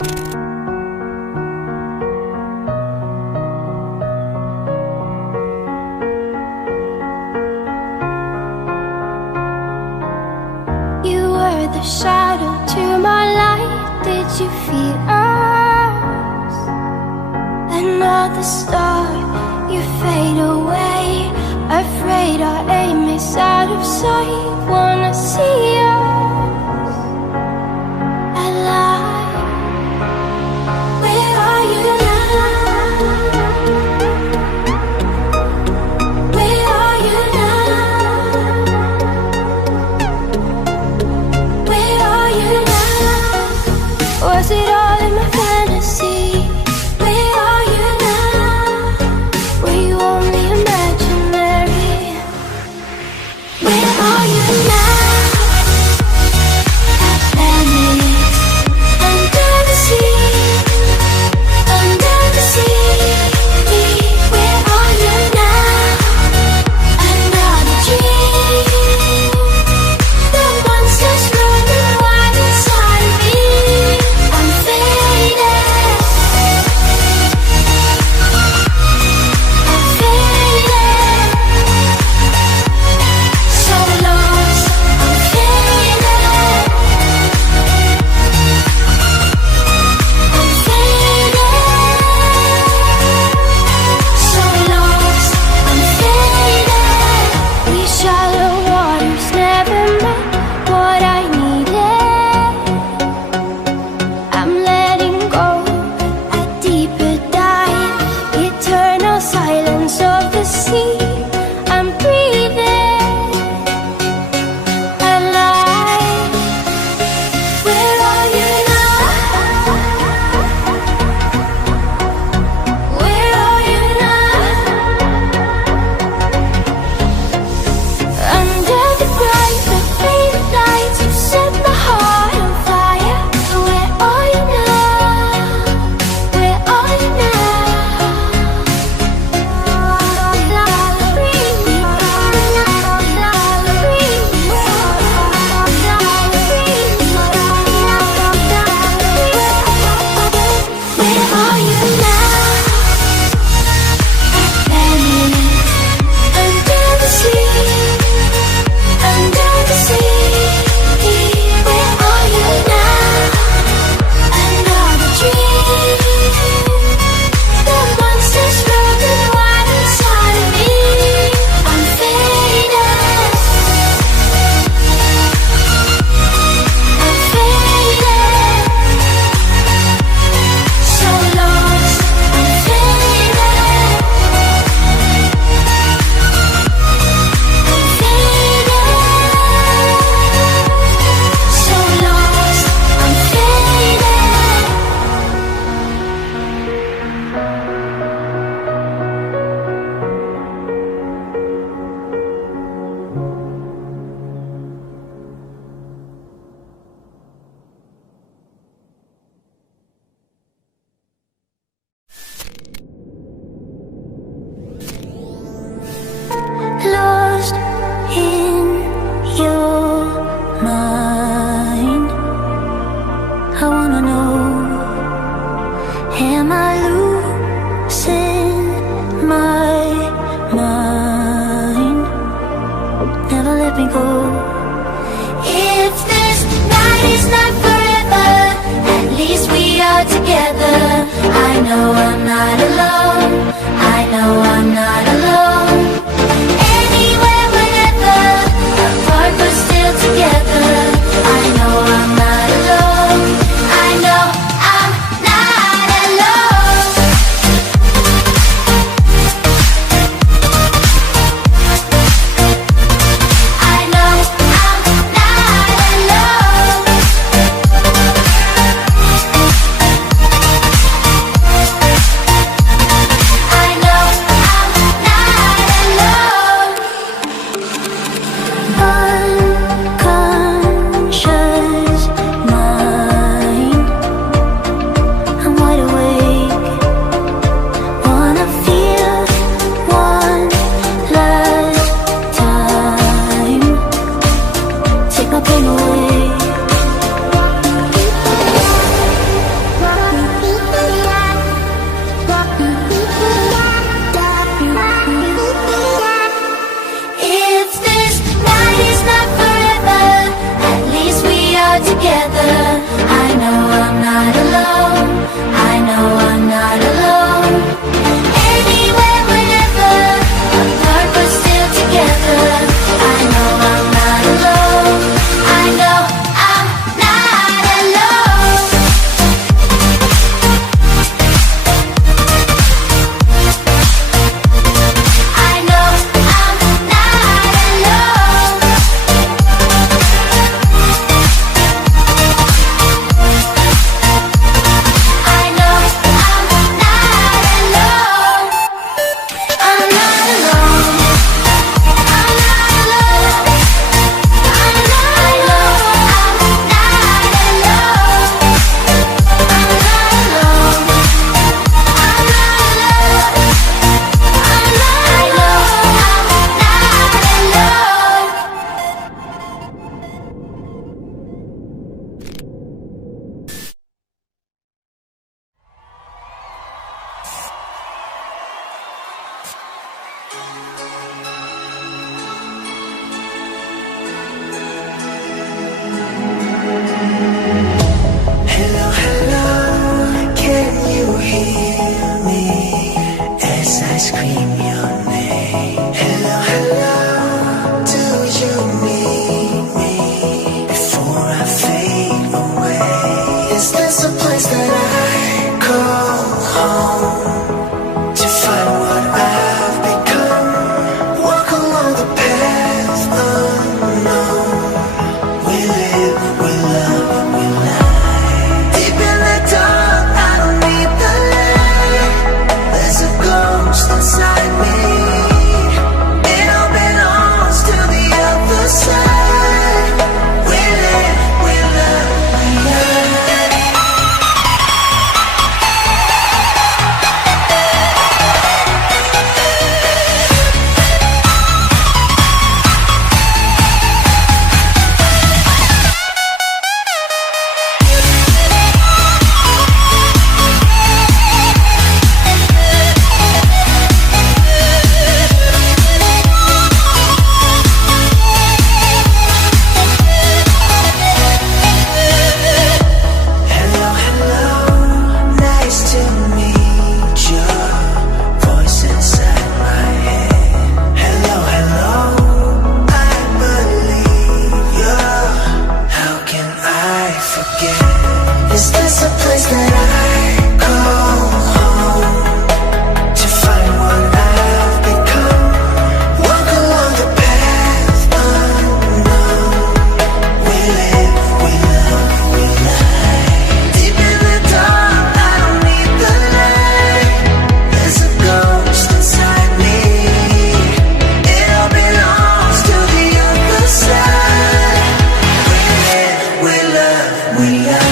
The shadow to my light, did you feel us? Another star, you fade away. Afraid our aim is out of sight. Wanna see us alive. Where are you now? Where are you now? Was it all in my fantasy? Where are you now? Were you only imaginary? Where are you now? Planets under the sea, under the sea. Where are you now? Another dream. The monsters running wild inside of me. this a place that I call home? To find what I've become, walk along the path unknown. We live, we love, we lie. Deep in the dark, I don't need the light. There's a ghost inside me. It all belongs to the other side. We live, we love, we lie. Is this a place that I call home? To find what I've become, walk along the path unknown. We live, we love, we lie. Deep in the dark, I don't need the light. There's a ghost inside me. It all belongs to the other side. We live, we love, we lie.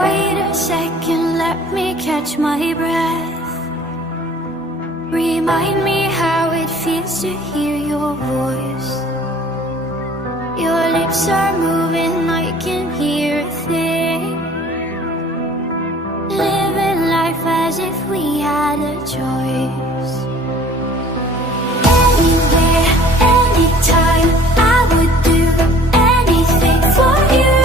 Wait a second, let me catch my breath. Remind me how it feels to hear your voice. Your lips are moving, I can hear a thing. Living life as if we had a choice. Anywhere, anytime, I would do anything for you.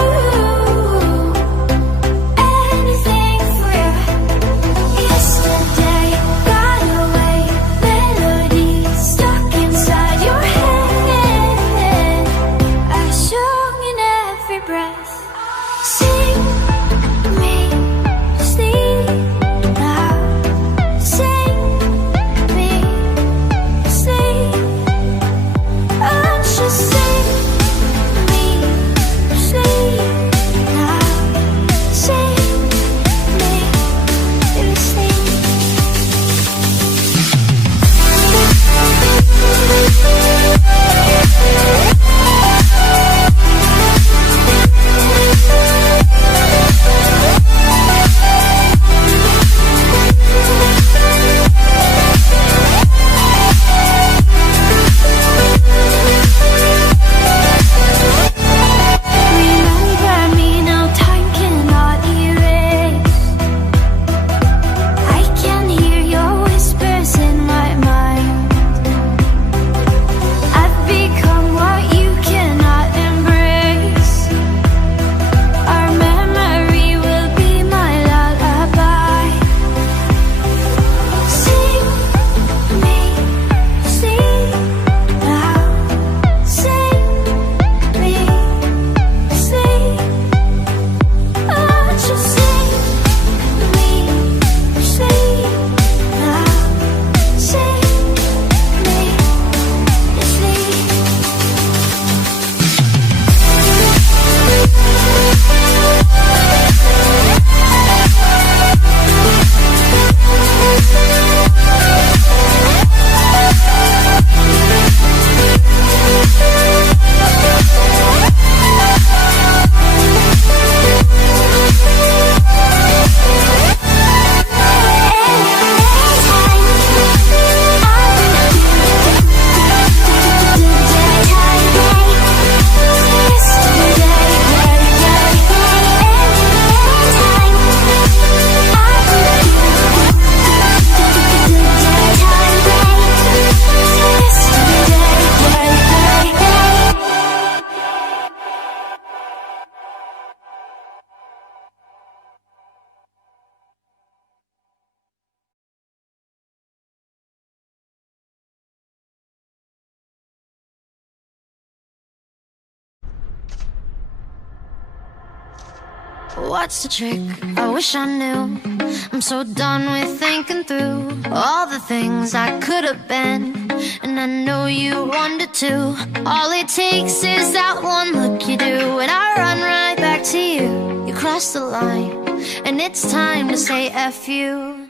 I'm What's the trick? I wish I knew. I'm so done with thinking through all the things I could have been, and I know you wanted to. All it takes is that one look you do, and I run right back to you. You cross the line, and it's time to say F you.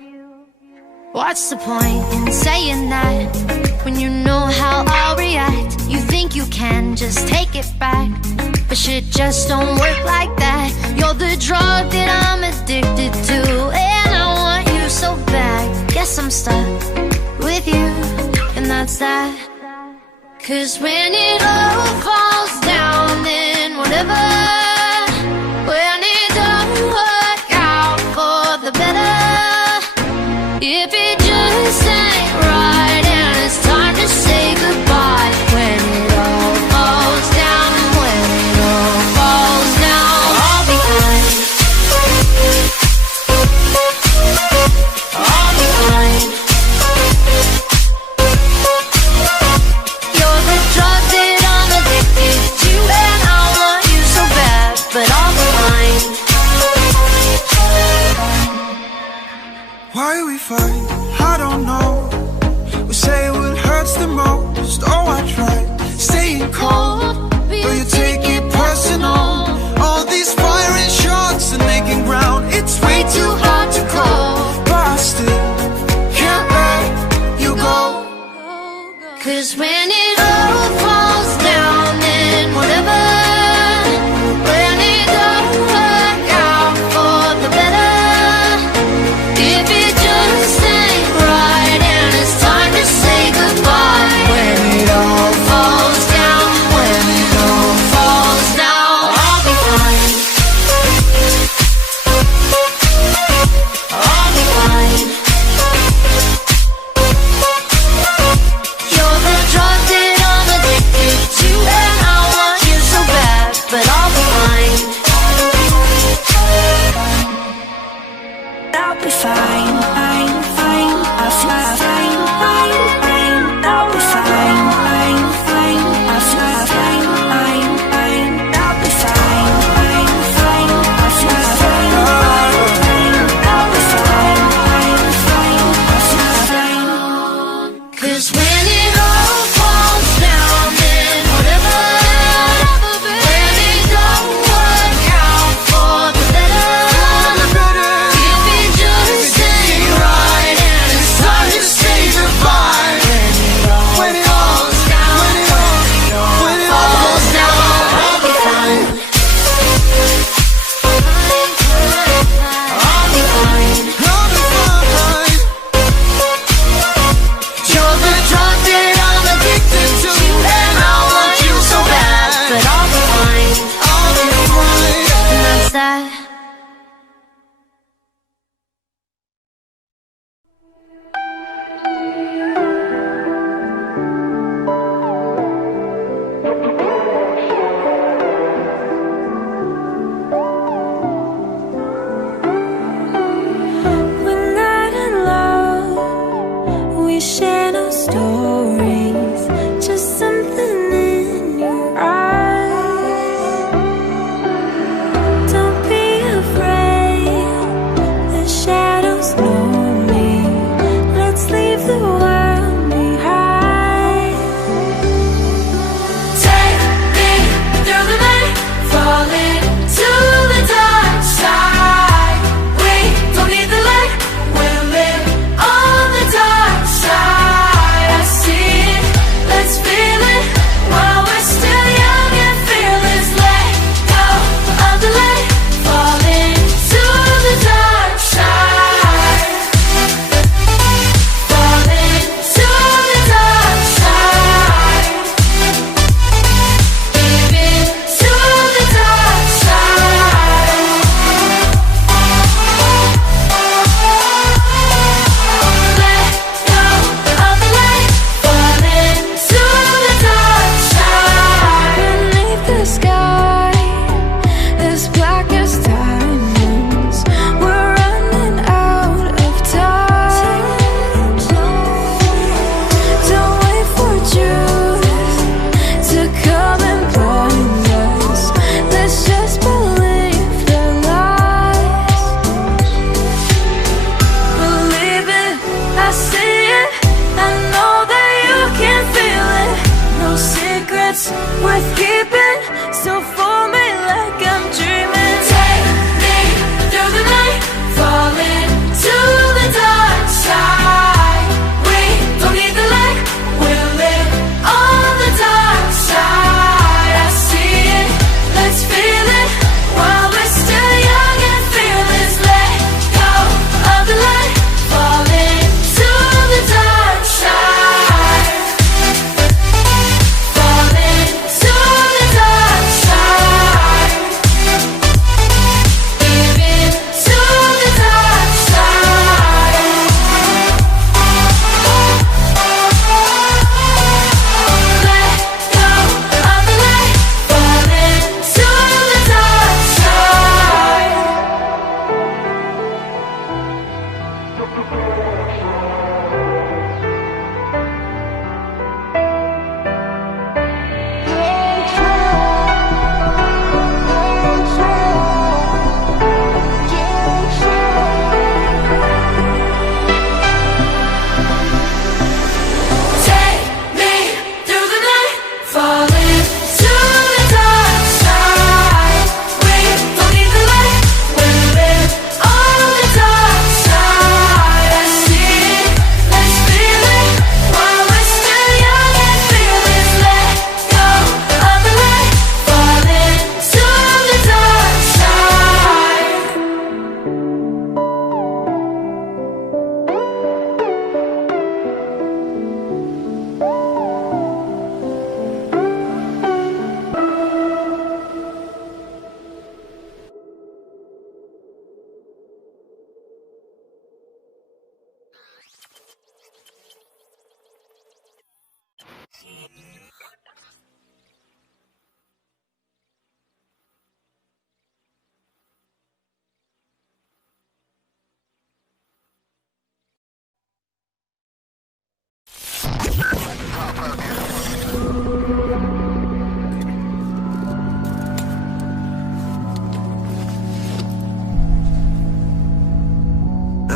What's the point in saying that when you know how I'll react? You think you can just take it back, but shit just don't work like that. You're the drug that I'm addicted to, and I want you so bad. Guess I'm stuck with you, and that's that. 'Cause when it all falls down, then whatever. When it don't work out for the better, if it just ain't right and it's time to say goodbye. When it all falls down, when it all falls down, all behind, all behind. You're the drug that I'm addicted to,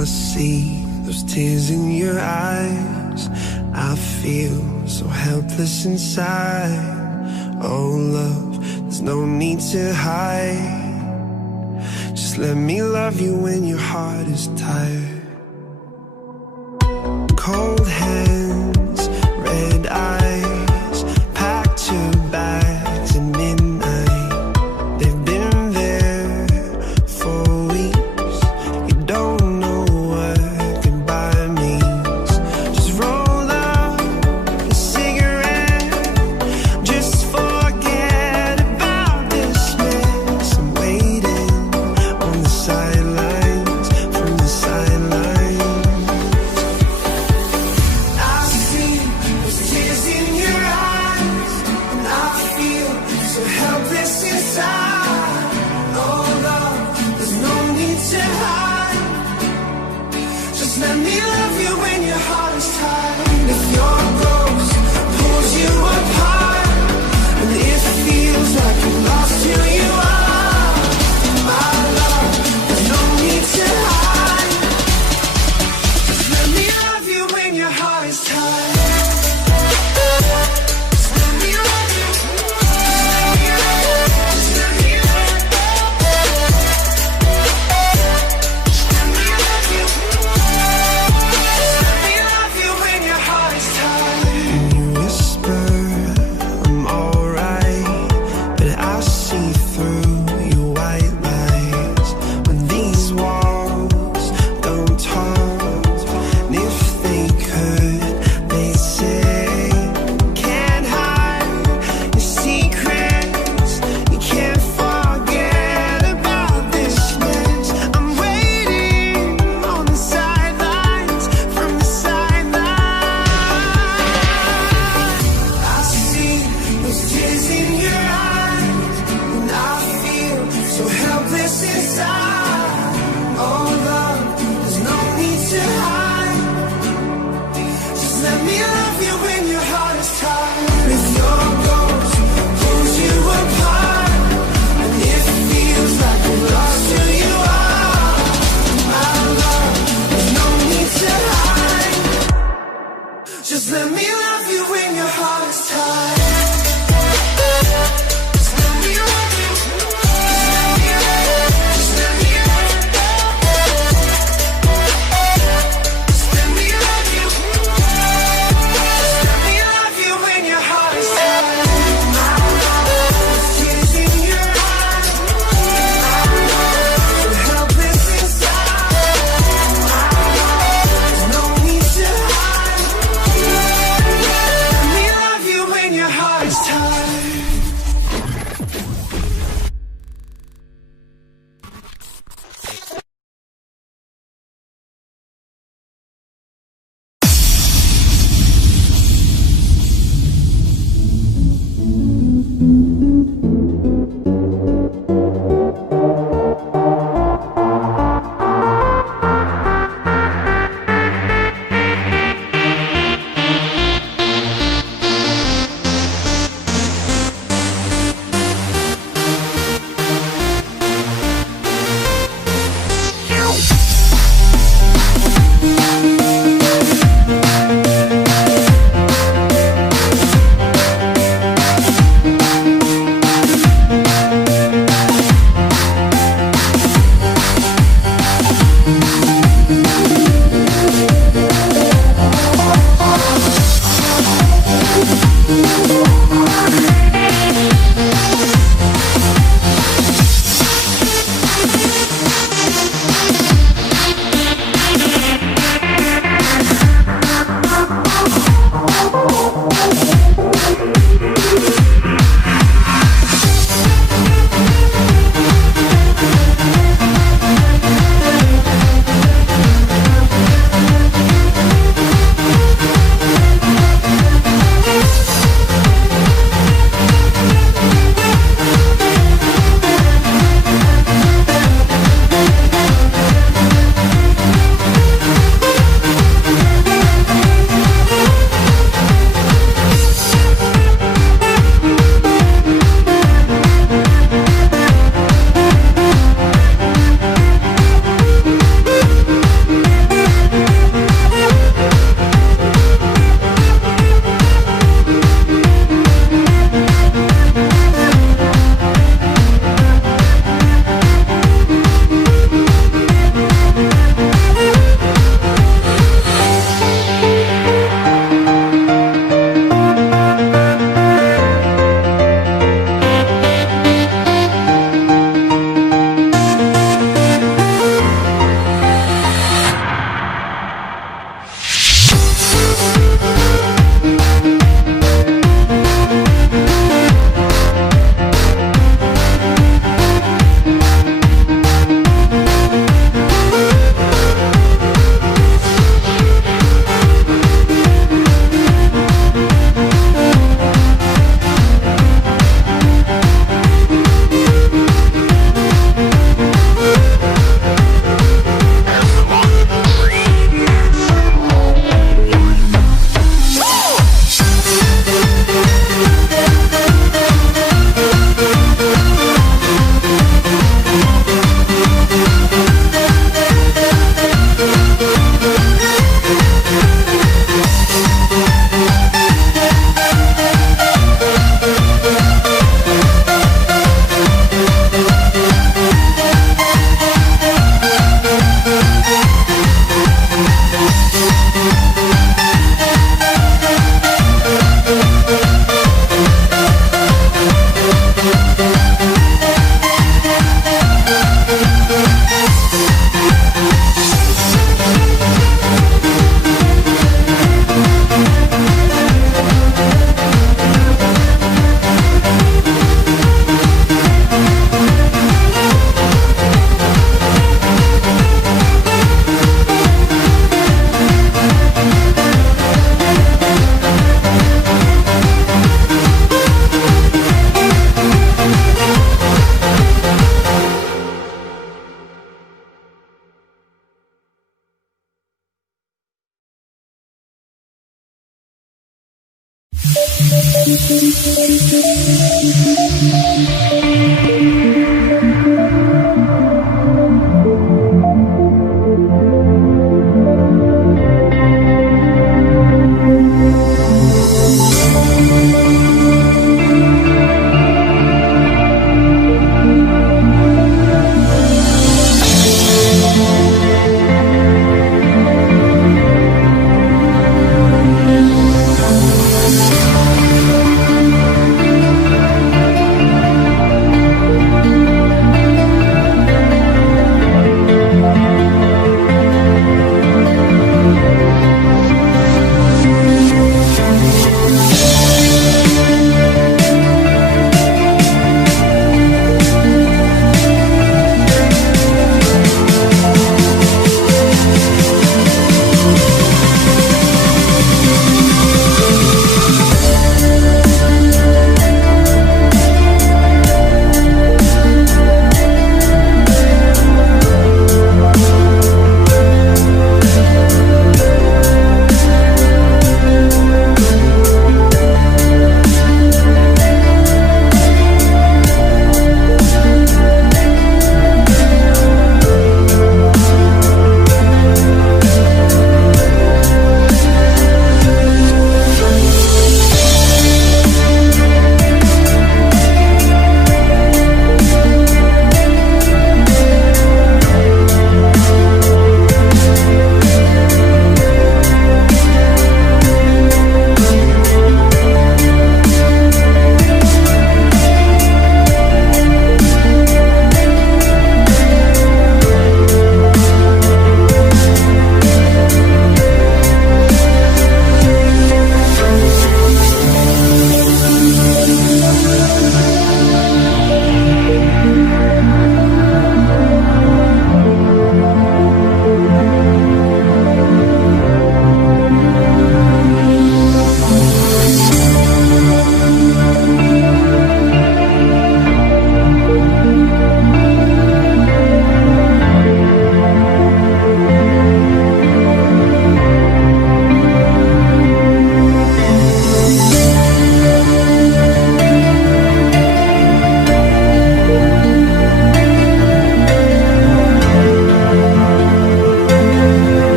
I see those tears in your eyes. I feel so helpless inside. Oh love, there's no need to hide. Just let me love you when your heart is tired. Cold hands, red eyes, packed your bags at midnight. They've been there for weeks. You don't know what goodbye means. Just roll up a cigarette. Just forget about this mess. I'm waiting on the sidelines, from the sidelines. I see those tears in your eyes, and I feel so helpless inside. Oh love, there's no need to hide. Just let me love you when your heart is tired. If your ghost pulls you apart, and it feels like you lost who you are, my love, there's no need to hide. Just let me love you when your heart is tired. Just let me love you. Just let me love you. Just let me love you. Just let me love you when your heart is tired. And you whisper